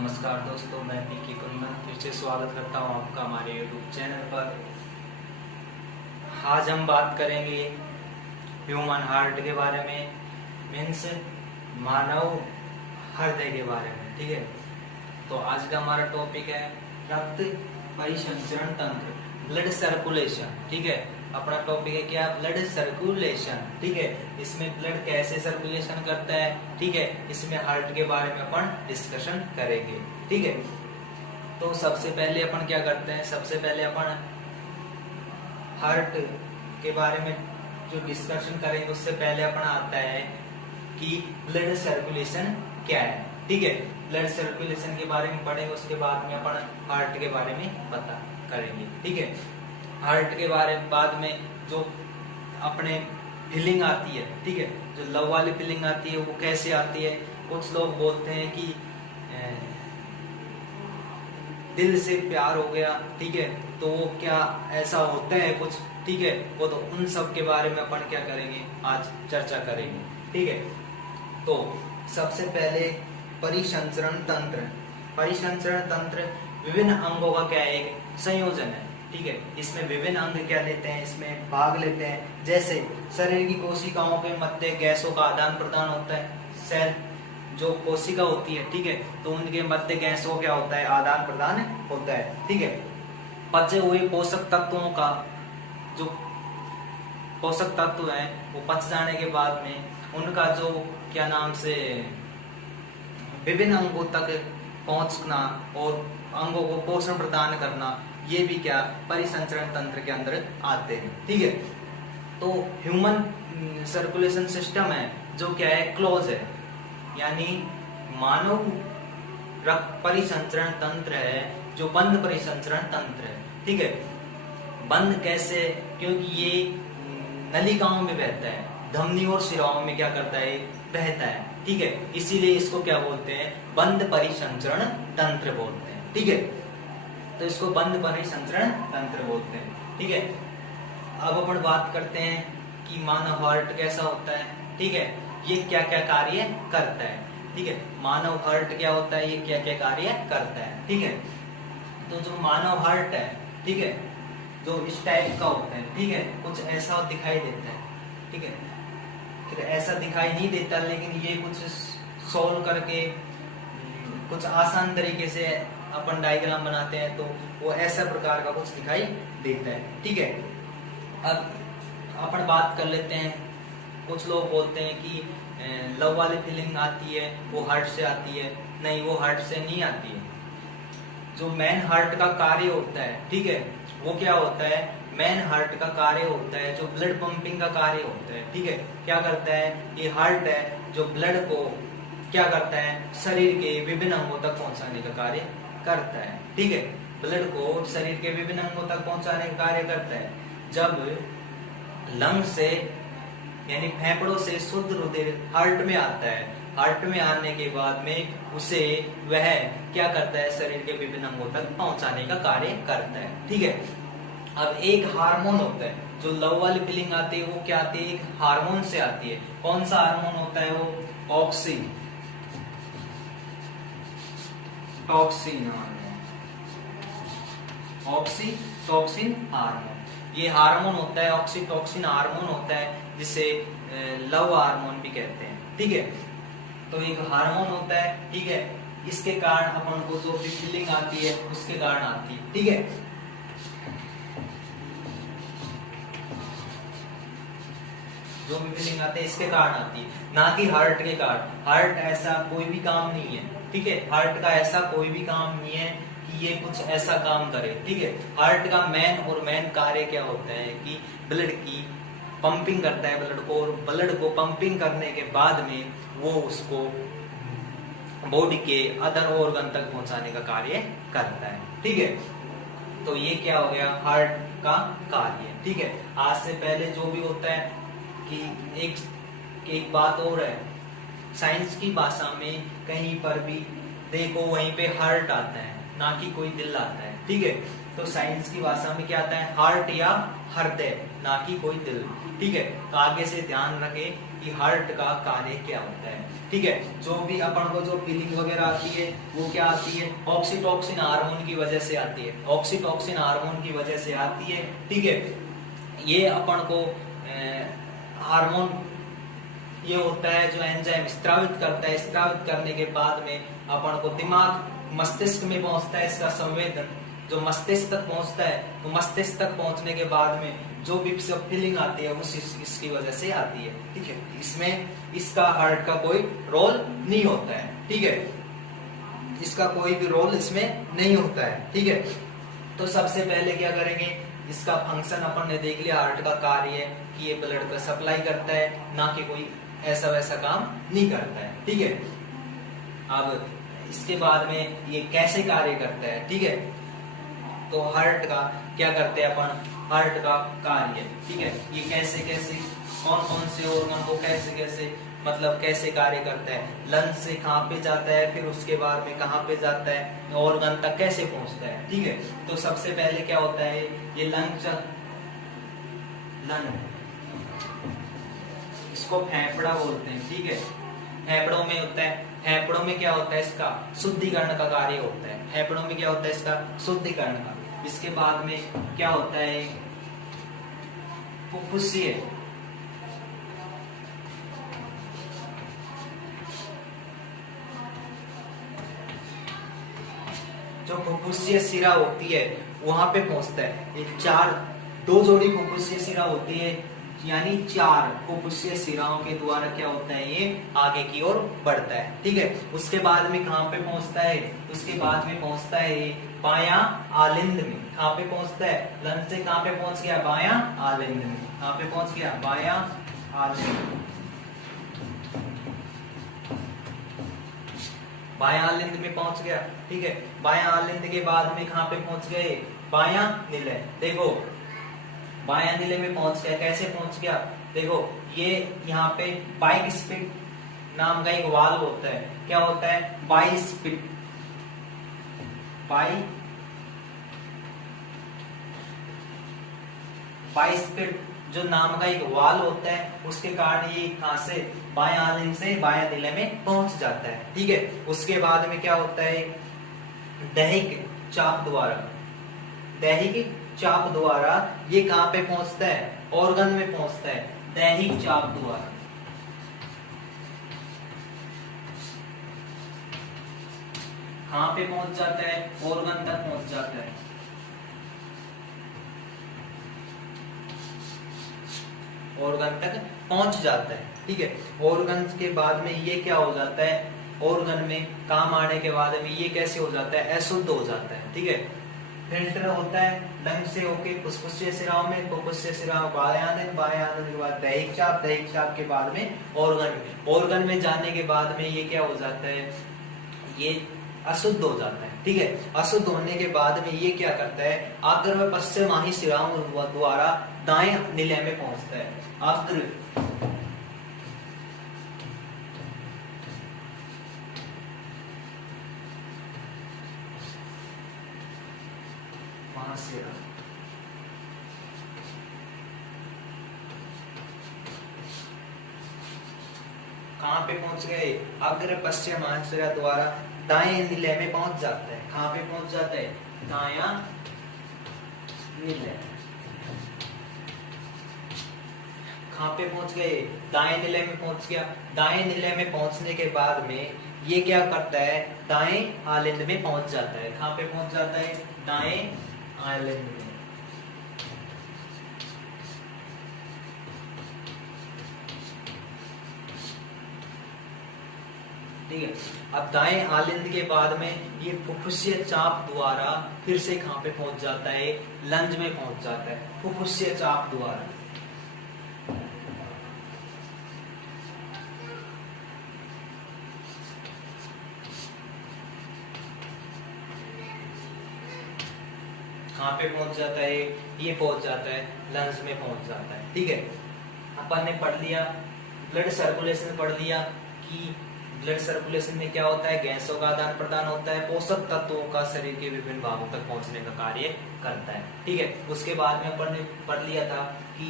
नमस्कार दोस्तों, मैं पीके कुन्ना फिर से स्वागत करता हूं आपका हमारे YouTube चैनल पर। आज हम बात करेंगे ह्यूमन हार्ट के बारे में, मीन्स मानव हृदय के बारे में। ठीक है, तो आज का हमारा टॉपिक है रक्त परिसंचरण तंत्र, ब्लड सर्कुलेशन। ठीक है, अपना टॉपिक है क्या? Blood circulation. ठीक है, इसमें ब्लड कैसे सर्कुलेशन करता है। ठीक है, इसमें हार्ट के बारे में अपन डिस्कशन करेंगे। ठीक है, तो सबसे पहले अपन क्या करते हैं, सबसे पहले अपन हार्ट के बारे में जो डिस्कशन करेंगे उससे पहले अपन आता है कि ब्लड सर्कुलेशन क्या है। ठीक है, ब्लड सर्कुलेशन के बारे में पढ़ेंगे, उसके बाद में अपन हार्ट के बारे में पता करेंगे। ठीक है, हार्ट के बारे में बाद में जो अपने फीलिंग आती है, ठीक है, जो लव वाली फीलिंग आती है वो कैसे आती है। कुछ लोग बोलते हैं कि दिल से प्यार हो गया, ठीक है, तो वो क्या ऐसा होता है कुछ। ठीक है, वो तो उन सब के बारे में अपन क्या करेंगे, आज चर्चा करेंगे। ठीक है, तो सबसे पहले परिसंचरण तंत्र। परिसंचरण तंत्र विभिन्न अंगों का क्या है, एक संयोजन है। ठीक है, इसमें विभिन्न अंग क्या लेते हैं, इसमें भाग लेते हैं। जैसे शरीर की कोशिकाओं के मध्य गैसों का आदान प्रदान होता है। सेल जो कोशिका होती है, ठीक है, तो उनके मध्य गैसों क्या होता है, आदान प्रदान होता है। ठीक है, पचे हुए पोषक तत्वों का जो पोषक तत्व है वो पच जाने के बाद में उनका जो क्या नाम से विभिन्न अंगों तक पहुंचना और अंगों को पोषण प्रदान करना, ये भी क्या परिसंचरण तंत्र के अंदर आते हैं। ठीक है, तो ह्यूमन सर्कुलेशन सिस्टम है जो क्या है, क्लोज है, यानी मानव रक्त परिसंचरण तंत्र है जो बंद परिसंचरण तंत्र है। ठीक है, बंद कैसे? क्योंकि ये नलिकाओं में बहता है, धमनी और शिराओं में क्या करता है, बहता है। ठीक है, इसीलिए इसको क्या बोलते हैं, बंद परिसंचरण तंत्र बोलते हैं। ठीक है, तो इसको बंद परिसंचरण तंत्र बोलते हैं। ठीक है, अब अपन बात करते हैं कि मानव हार्ट कैसा होता है। ठीक है, ये क्या क्या कार्य करता है। ठीक है, मानव हार्ट क्या होता है, ये क्या क्या कार्य करता है। ठीक है, तो जो मानव हार्ट है, ठीक है, जो इस टाइप का होता है, ठीक है, कुछ ऐसा दिखाई देता है। ठीक है, फिर ऐसा दिखाई नहीं देता, लेकिन ये कुछ सोल्व करके कुछ आसान तरीके से अपन डायग्राम बनाते हैं तो वो ऐसा प्रकार का कुछ दिखाई देता है। ठीक है, अब अपन बात कर लेते हैं। कुछ लोग बोलते हैं कि लव वाली फीलिंग आती है वो हार्ट से आती है। नहीं, वो हार्ट से नहीं आती है। जो मेन हार्ट का कार्य होता है, ठीक है, वो क्या होता है, मेन हार्ट का कार्य होता है जो ब्लड पंपिंग का कार्य होता है। ठीक है, क्या करता है, ये हार्ट है जो ब्लड को क्या करता है, शरीर के विभिन्न अंगों तक पहुंचाने का कार्य करता है। ठीक है, ब्लड को शरीर के विभिन्न अंगों तक पहुंचाने का कार्य करता है। जब लंग से यानी फेफड़ों से शुद्ध रुधिर हार्ट में आता है, हार्ट में आने के बाद में उसे वह क्या करता है, शरीर के विभिन्न अंगों तक पहुंचाने का कार्य करता है। ठीक है, अब एक हार्मोन होता है जो लव वाली फीलिंग आती है, वो क्या आती है, एक हार्मोन से आती है। कौन सा हार्मोन होता है वो, ऑक्सीटोसिन ऑक्सीटोसिन हार्मोन, ये हार्मोन होता है, ऑक्सीटोसिन हार्मोन होता है, जिसे लव हार्मोन भी कहते हैं। ठीक है, तो एक हार्मोन होता है। ठीक है, इसके कारण अपन को जो भी फीलिंग आती है उसके कारण आती है। ठीक है, जो भी फीलिंग आती है इसके कारण आती है, ना कि हार्ट के कारण। हार्ट ऐसा कोई भी काम नहीं है। ठीक है, हार्ट का ऐसा कोई भी काम नहीं है कि ये कुछ ऐसा काम करे। ठीक है, हार्ट का मेन कार्य क्या होता है कि ब्लड की पंपिंग करता है ब्लड को, और ब्लड को पंपिंग करने के बाद में वो उसको बॉडी के अदर ऑर्गन तक पहुंचाने का कार्य करता है। ठीक है, तो ये क्या हो गया, हार्ट का कार्य। ठीक है, आज से पहले जो भी होता है कि एक बात और है, साइंस की भाषा में कहीं पर भी देखो वहीं पे हार्ट आता है, ना कि कोई दिल आता है, ठीक है। तो साइंस की भाषा में क्या आता है, हार्ट या हृदय, ना कि कोई दिल, ठीक है। तो आगे से ध्यान रखें कि हार्ट का कार्य क्या होता है, ठीक है। जो भी अपन को जो फीलिंग वगैरह आती है वो क्या आती है, ऑक्सीटोसिन हार्मोन की वजह से आती है, ऑक्सीटोसिन हार्मोन की वजह से आती है, ठीक है। ये अपन को हार्मोन ये होता है जो एंजाइम स्त्रावित करता है, स्त्रावित करने के बाद में अपन को दिमाग मस्तिष्क में पहुंचता है, इसका संवेदन जो मस्तिष्क तक पहुंचता है, तो मस्तिष्क तक पहुंचने के बाद में जो भी फीलिंग आती है वो इसकी वजह से आती है, ठीक है। इसमें इसका हार्ट का कोई रोल नहीं होता है, ठीक है, इसका कोई भी रोल इसमें नहीं होता है, ठीक है। तो सबसे पहले क्या करेंगे, इसका फंक्शन अपन ने देख लिया, हार्ट का कार्य कि ये ब्लड का सप्लाई करता है, ना कि कोई ऐसा वैसा काम नहीं करता है, ठीक है। अब इसके बाद में ये कैसे कार्य करता है, ठीक है। तो हार्ट का क्या करते हैं अपन, हार्ट का कार्य, ठीक है, ये कैसे कैसे कौन कौन से ऑर्गन को कैसे कैसे मतलब कैसे कार्य करता है, लंग से कहाँ पे जाता है, फिर उसके बाद में कहाँ पे जाता है, ऑर्गन तक कैसे पहुंचता है, ठीक है। तो सबसे पहले क्या होता है, ये लंग इसको फेफड़ा बोलते हैं, ठीक है। फेफड़ों में होता है, फेफड़ों में क्या होता है, इसका शुद्धिकरण का कार्य होता है, फेफड़ों में क्या होता है, इसका शुद्धिकरण का। इसके बाद में क्या होता है, फुफ्फुसीय, जो फुफ्फुसीय शिरा होती है वहां पे पहुंचता है। ये दो जोड़ी फुफ्फुसीय शिरा होती है, यानी 4 फुफ्फुसीय शिराओं के द्वारा क्या होता है, ये आगे की ओर बढ़ता है, ठीक है। उसके बाद में कहां पे पहुंचता है, उसके बाद में पहुंचता है ये बायां आलिंद में। कहां पे पहुंचता है, लंग से कहां पे पहुंच गया, बायां आलिंद में। कहां पे पहुंच गया, बायां आलिंद, बायां आलिंद में पहुंच गया, ठीक है। बायां आलिंद के बाद में कहां पे पहुंच गए, बायां निलय। देखो बायां निलय में पहुंच गया, कैसे पहुंच गया, देखो ये यहाँ पे बाइक स्पिट नाम का एक वाल्व होता है, क्या होता है, बाइस्पिट, बाइस्पिट जो नाम का एक वाल्व होता है, उसके कारण ये कहां से, बायां आलिंद से बायां निलय में पहुंच जाता है, ठीक है। उसके बाद में क्या होता है, दैहिक चाप द्वारा, दैहिक चाप द्वारा ये कहां पे पहुंचता है, ऑर्गन में पहुंचता है, दैहिक चाप द्वारा। कहां पे पहुंच जाता है, ऑर्गन तक पहुंच जाता है, ऑर्गन तक पहुंच जाता है, ठीक है। ऑर्गन के बाद में ये क्या हो जाता है, ऑर्गन में काम आने के बाद में ये कैसे हो जाता है, अशुद्ध हो जाता है, ठीक है। फिल्टर होता है लंग से होके फुफ्फुसीय शिराओं में, फुफ्फुसीय शिराओं बायां आने के बाद दैहिक चाप के बाद में ऑर्गन में जाने के बाद में ये क्या हो जाता है, ये अशुद्ध हो जाता है, ठीक है। अशुद्ध होने के बाद में ये क्या करता है, अग्र व पश्चिमाही शिराओं द्वारा दाएं निलय में पहुंचता है, अग्र महाशिरा, कहां पे पहुंच गए, अग्र पश्चिम महाशिरा द्वारा दाएं निलय में पहुंच जाता है। कहां पे पहुंच जाता है, दायां निलय, कहां पे पहुंच गए, दाएं निलय में पहुंच गया। दाएं निलय में पहुंचने के बाद में ये क्या करता है, दाएं आलिंद में पहुंच जाता है। कहां पे पहुंच जाता है, दाएं आलिंद में, ठीक है। अब दाएं आलिंद के बाद में ये फुफ्फुसीय चाप द्वारा फिर से कहां पे पहुंच जाता है, लंज में पहुंच जाता है, फुफ्फुसीय चाप द्वारा। कहां पे पहुंच जाता है, ये पहुंच जाता है लंग्स में पहुंच जाता है, ठीक है। अपन ने पढ़ लिया ब्लड सर्कुलेशन, पढ़ लिया कि ब्लड सर्कुलेशन में क्या होता है, गैसों का आदान प्रदान होता है, पोषक तत्वों का शरीर के विभिन्न भागों तक पहुंचने का कार्य करता है। ठीक है, उसके बाद में अपन ने पढ़ लिया था कि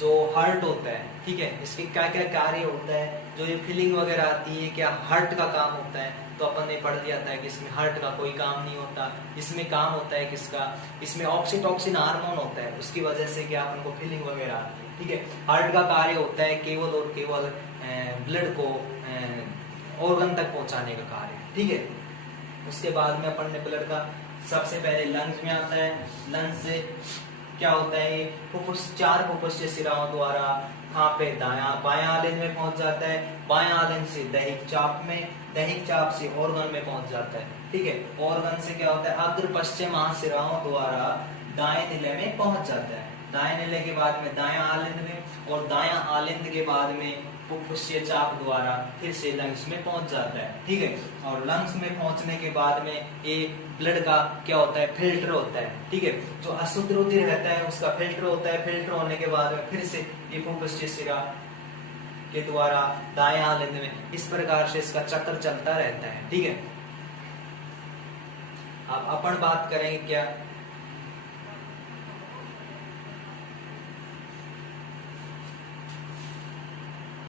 जो हार्ट होता है, ठीक है, इसके क्या क्या कार्य होता है, जो ये फीलिंग वगैरह आती है क्या हार्ट का काम होता है। तो अपन ने पढ़ लिया था कि इसमें हार्ट का कोई काम नहीं होता, इसमें काम होता है किसका, इसमें ऑक्सीटोसिन हार्मोन होता है, उसकी वजह से क्या अपन को फीलिंग वगैरह आती है। ठीक है, हार्ट का कार्य होता है केवल और केवल ब्लड को ऑर्गन तक पहुंचाने का कार्य। ठीक है, उसके बाद में अपन ने ब्लड का सबसे पहले लंग्स में आता है। लंग्स से क्या होता है, फुफ्फुस, 4 फुफ्फुसीय शिराओं द्वारा कहाँ पे, बायां आलिंद में पहुंच जाता है, बायां आलिंद से दहिक चाप में, दहिक चाप से ऑर्गन में पहुंच जाता है। ठीक है, ऑर्गन से क्या होता है, अग्र पश्चिम महाशिराओं द्वारा दाएं नीले में पहुंच जाता है, दाएं नीले के बाद में दायां आलिंद में, और दायां आलिंद के बाद में फुफ्फुसीय चाप द्वारा फिर से लंग्स में पहुंच जाता है। ठीक है, और लंग्स में पहुंचने के बाद में ये ब्लड का क्या होता है, फिल्टर होता है। ठीक है, जो अशुद्ध रुधिर रहता है उसका फिल्टर होता है, फिल्टर होने के बाद में फिर से ये फुफ्फुसीय शिरा के द्वारा दाएं आलिंद में, इस प्रकार से इसका चक्र चलता रहता है। ठीक है, अब अपन बात करेंगे क्या,